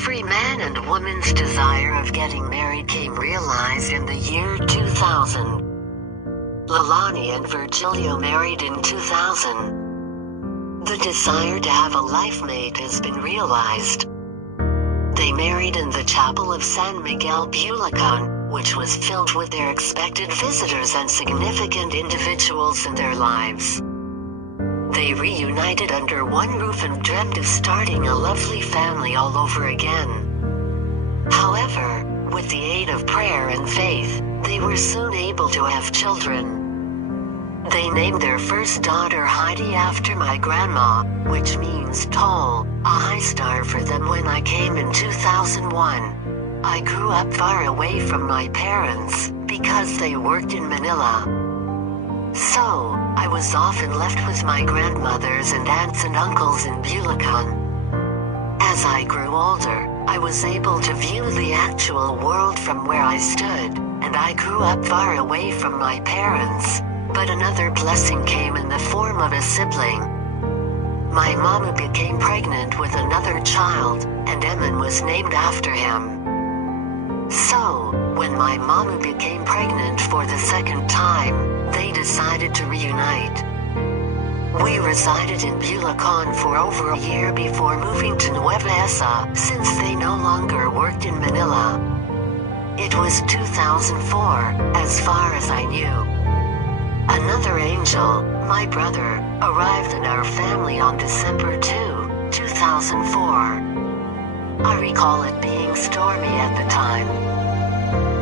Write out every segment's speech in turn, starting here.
Every man and woman's desire of getting married came realized in the year 2000. Leilani and Virgilio married in 2000. The desire to have a life mate has been realized. They married in the chapel of San Miguel Bulacan, which was filled with their expected visitors and significant individuals in their lives. They reunited under one roof and dreamt of starting a lovely family all over again. However, with the aid of prayer and faith, they were soon able to have children. They named their first daughter Heidi after my grandma, which means tall, a high star for them. When I came in 2001, I grew up far away from my parents, because they worked in Manila. So, I was often left with my grandmothers and aunts and uncles in Bulacan. As I grew older, I was able to view the actual world from where I stood, and I grew up far away from my parents, but another blessing came in the form of a sibling. My mama became pregnant with another child, and Emin was named after him. So, when my mama became pregnant for the second time, they decided to reunite. We resided in Bulacan for over a year before moving to Nueva Ecija, since they no longer worked in Manila. It was 2004, as far as I knew. Another angel, my brother, arrived in our family on December 2, 2004. I recall it being stormy at the time.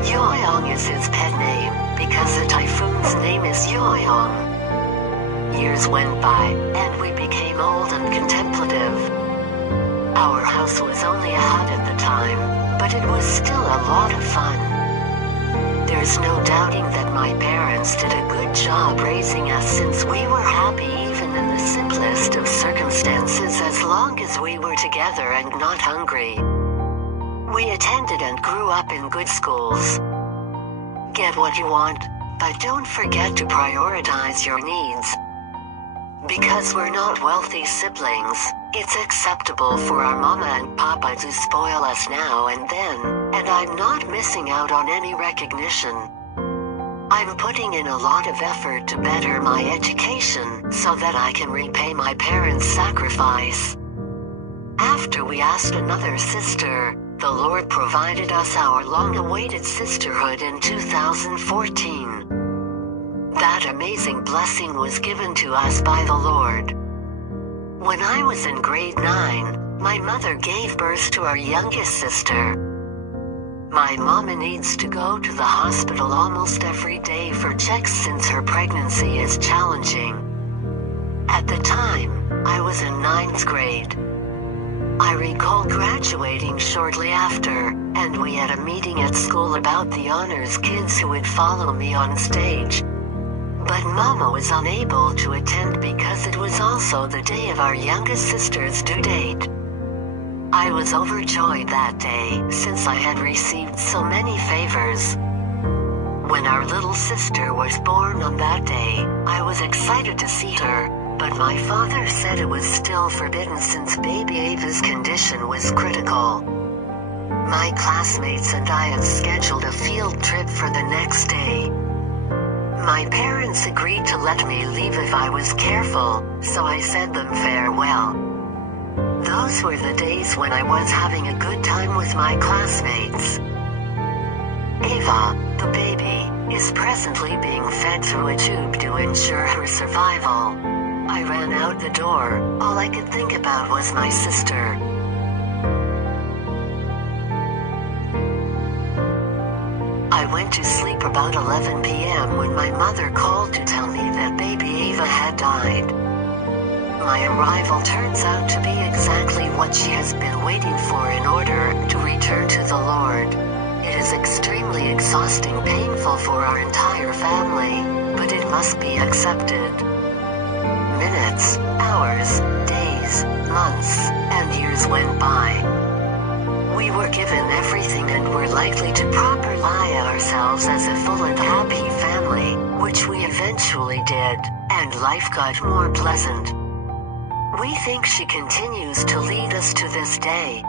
Yoyong is his pet name, because the typhoon's name is Yoyong. Years went by, and we became old and contemplative. Our house was only a hut at the time, but it was still a lot of fun. There's no doubting that my parents did a good job raising us, since we were happy even in the simplest of circumstances, as long as we were together and not hungry. We attended and grew up in good schools. Get what you want, but don't forget to prioritize your needs. Because we're not wealthy siblings, it's acceptable for our mama and papa to spoil us now and then, and I'm not missing out on any recognition. I'm putting in a lot of effort to better my education, so that I can repay my parents' sacrifice. After we asked another sister, the Lord provided us our long-awaited sisterhood in 2014. That amazing blessing was given to us by the Lord. When I was in grade 9, my mother gave birth to our youngest sister. My mama needs to go to the hospital almost every day for checks, since her pregnancy is challenging. At the time, I was in 9th grade. I recall graduating shortly after, and we had a meeting at school about the honors kids who would follow me on stage. But Mama was unable to attend because it was also the day of our youngest sister's due date. I was overjoyed that day, since I had received so many favors. When our little sister was born on that day, I was excited to see her, but my father said it was still forbidden since baby Ava's condition was critical. My classmates and I had scheduled a field trip for the next day. My parents agreed to let me leave if I was careful, so I said them farewell. Those were the days when I was having a good time with my classmates. Ava, the baby, is presently being fed through a tube to ensure her survival. I ran out the door, all I could think about was my sister. I went to sleep about 11 p.m. when my mother called to tell me that baby Ava had died. My arrival turns out to be exactly what she has been waiting for in order to return to the Lord. It is extremely exhausting, painful for our entire family, but it must be accepted. Minutes, hours, days, months, and years went by. We were given everything and were likely to properly ourselves as a full and happy family, which we eventually did, and life got more pleasant. We think she continues to lead us to this day.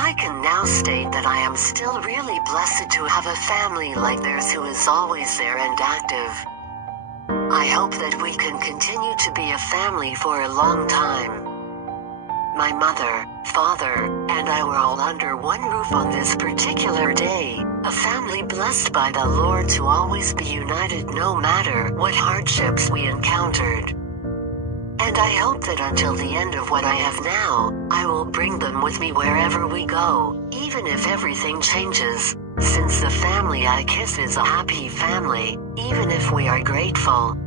I can now state that I am still really blessed to have a family like theirs who is always there and active. I hope that we can continue to be a family for a long time. My mother, father, and I were all under one roof on this particular day, a family blessed by the Lord to always be united no matter what hardships we encountered. And I hope that until the end of what I have now, I will bring them with me wherever we go, even if everything changes, since the family I kiss is a happy family, even if we are grateful.